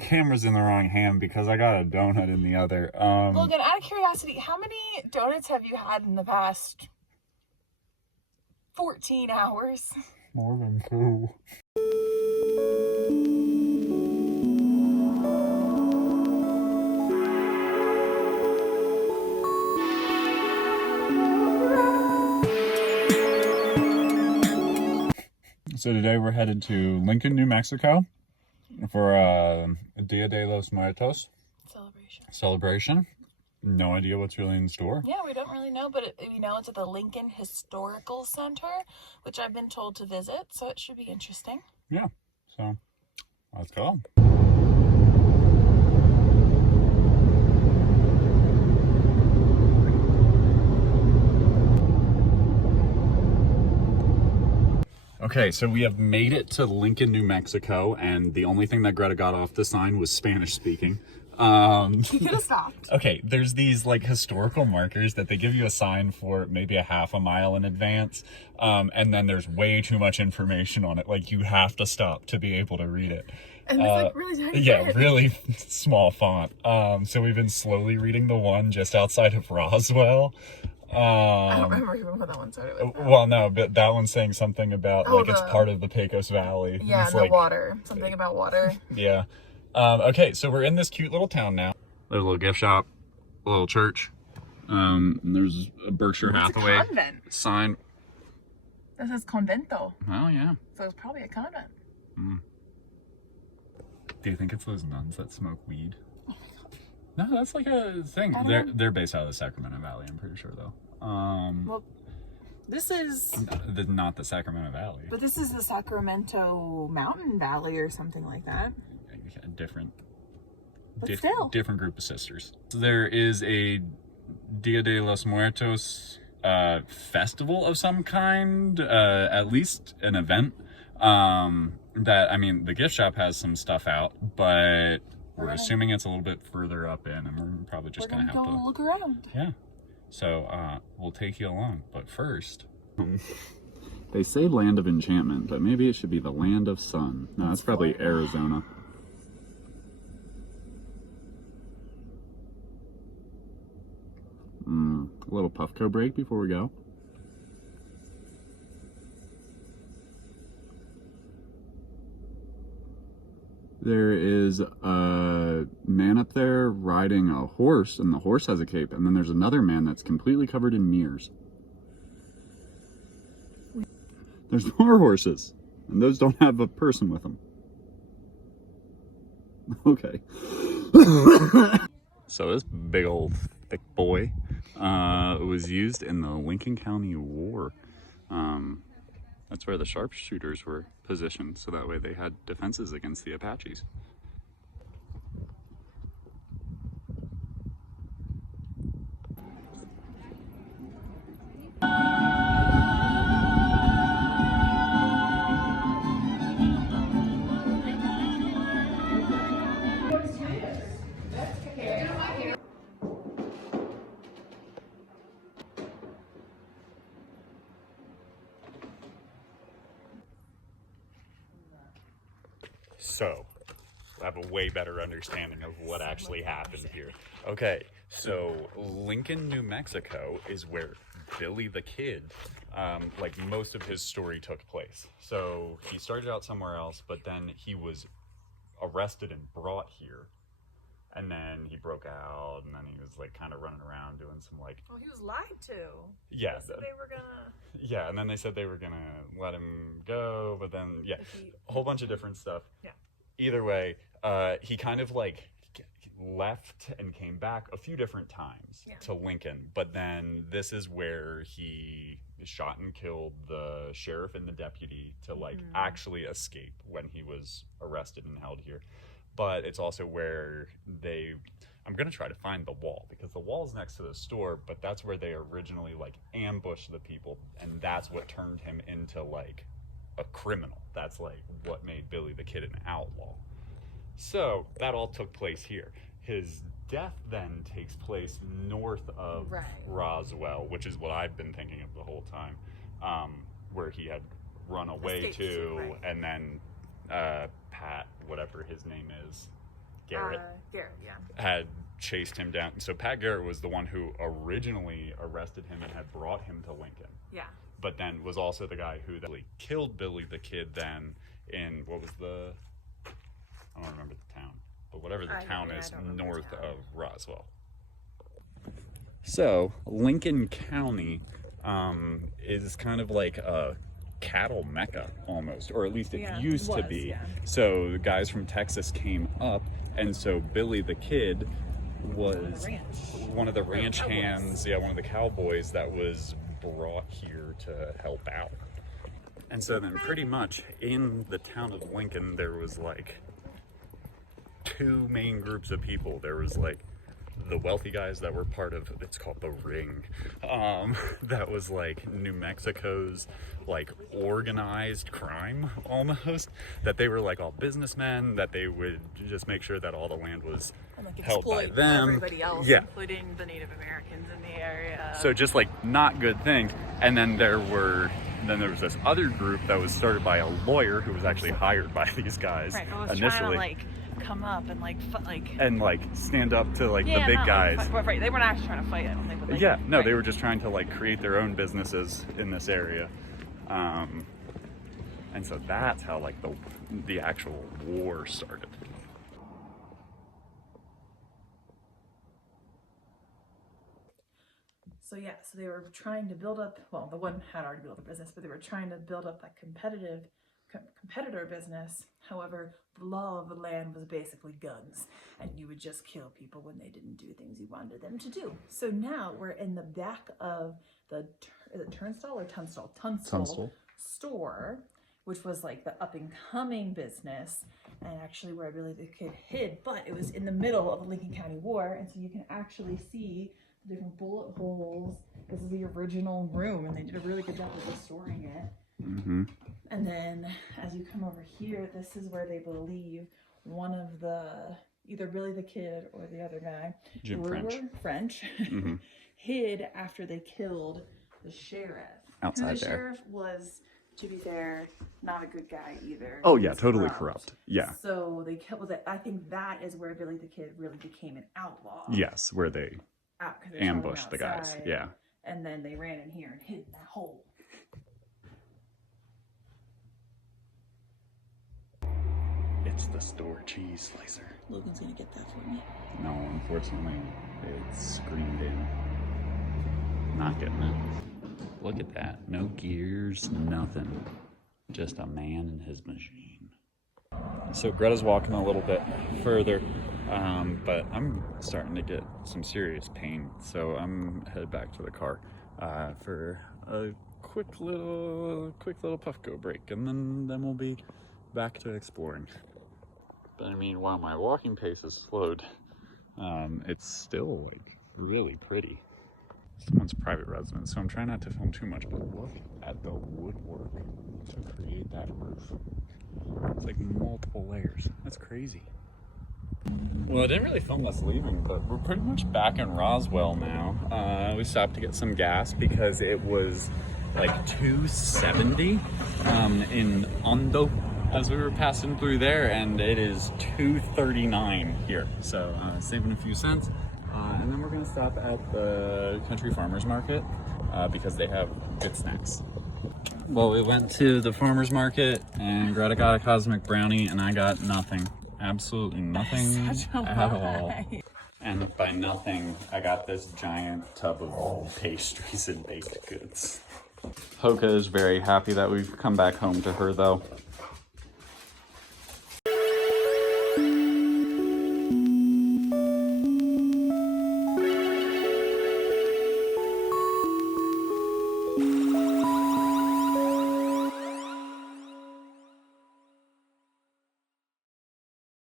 camera's in the wrong hand because I got a donut in the other. Logan, out of curiosity, how many donuts have you had in the past 14 hours? More than 2. So today we're headed to Lincoln, New Mexico for Dia de los Muertos celebration. No idea what's really in store. Yeah, we don't really know, but it's at the Lincoln Historical Center, which I've been told to visit, so it should be interesting. Yeah, so let's go. Okay, so we have made it to Lincoln, New Mexico, and the only thing that Greta got off the sign was Spanish speaking. He could have stopped. Okay, there's these like historical markers that they give you a sign for maybe a half a mile in advance, and then there's way too much information on it. Like you have to stop to be able to read it. And it's like really tiny. Yeah, really small font. So we've been slowly reading the one just outside of Roswell. I don't remember even what that one started with. Well, no, but that one's saying something about it's part of the Pecos Valley. Yeah, it's the water. Something about water. Yeah. Okay, so we're in this cute little town now. There's a little gift shop, a little church. And there's a Berkshire Hathaway a convent sign. That says convento. Oh yeah. So it's probably a convent. Mm. Do you think it's those nuns that smoke weed? No, that's like a thing. They're based out of the Sacramento Valley, I'm pretty sure though. Well, this is not the Sacramento Valley. But this is the Sacramento Mountain Valley or something like that. Different group of sisters. So there is a Dia de los Muertos festival of some kind, at least an event. That, I mean, the gift shop has some stuff out, but we're assuming it's a little bit further up in, and we're probably just gonna have to look around. Yeah. So we'll take you along, but first. They say land of enchantment, but maybe it should be the land of sun. No, that's probably Arizona. A little Puffco break before we go. There is a man up there riding a horse, and the horse has a cape, and then there's another man that's completely covered in mirrors. There's more horses, and those don't have a person with them. Okay. So this big old thick boy was used in the Lincoln County War. That's where the sharpshooters were positioned, so that way they had defenses against the Apaches. So, I have a way better understanding of what actually happened here. Okay, so Lincoln, New Mexico is where Billy the Kid, like most of his story took place. So he started out somewhere else, but then he was arrested and brought here. And then he broke out, and then he was like kind of running around doing some like... Oh, he was lied to. Yeah. They were gonna... Yeah, and then they said they were gonna let him go, but then, yeah, a whole bunch of different stuff. Yeah. Either way, he kind of like left and came back a few different times to Lincoln, but then this is where he shot and killed the sheriff and the deputy to like actually escape when he was arrested and held here. But it's also where I'm gonna try to find the wall, because the wall's next to the store, but that's where they originally like ambushed the people, and that's what turned him into like a criminal. That's like what made Billy the Kid an outlaw. So that all took place here. His death then takes place north of Roswell, which is what I've been thinking of the whole time, where he had run away to, and then Pat, whatever his name is, Garrett, Garrett, yeah. had chased him down. So Pat Garrett was the one who originally arrested him and had brought him to Lincoln. Yeah. But then was also the guy who killed Billy the Kid then in, what was I don't remember the town, but whatever the town is north of Roswell. So Lincoln County is kind of like a cattle mecca almost, or at least it used to be. Yeah. So the guys from Texas came up, and so Billy the Kid was one of the ranch hands, one of the cowboys that was brought here to help out. And so then pretty much in the town of Lincoln, there was like two main groups of people. There was like the wealthy guys that were part of, it's called the Ring, that was like New Mexico's like organized crime almost, that they were like all businessmen, that they would just make sure that all the land was held by them, everybody else, including the Native Americans in the area. So just like not good things. And then there was this other group that was started by a lawyer who was actually hired by these guys initially. Trying to like come up and like stand up to like the big guys. They weren't actually trying to fight, I don't think. But they were just trying to like create their own businesses in this area, and so that's how like the actual war started. So they were trying to build up. Well, the one had already built a business, but they were trying to build up a competitor business. However, the law of the land was basically guns, and you would just kill people when they didn't do things you wanted them to do. So now we're in the back of the Tunstall store, which was like the up and coming business, and actually where Billy the Kid hid. But it was in the middle of the Lincoln County War, and so you can actually see the different bullet holes. This is the original room, and they did a really good job of restoring it. Mm-hmm. And then as you come over here, this is where they believe one of either Billy the Kid or the other guy, Jim French, mm-hmm. hid after they killed the sheriff. Outside and the there. Sheriff was, to be fair, not a good guy either. Oh yeah, totally corrupt. Yeah. So they killed it. I think that is where Billy the Kid really became an outlaw. Yes, where they ambushed the guys. Yeah. And then they ran in here and hid in that hole. It's the store cheese slicer. Logan's gonna get that for me. No, unfortunately, it's screened in. Not getting it. Look at that. No gears, nothing. Just a man and his machine. So Greta's walking a little bit further, but I'm starting to get some serious pain. So I'm headed back to the car for a quick little Puffco break, and then we'll be back to exploring. But I mean, while my walking pace is slowed, it's still like really pretty. Someone's private residence, so I'm trying not to film too much, but look at the woodwork to create that roof. It's like multiple layers. That's crazy. Well, I didn't really film us leaving, but we're pretty much back in Roswell now. We stopped to get some gas because it was like $2.70 in Ondo as we were passing through there, and it is $2.39 here. So saving a few cents. And then we're gonna stop at the Country Farmers Market because they have good snacks. Well, we went to the farmer's market and Greta got a cosmic brownie and I got nothing. Absolutely nothing at all. And by nothing, I got this giant tub of pastries and baked goods. Hoka is very happy that we've come back home to her though.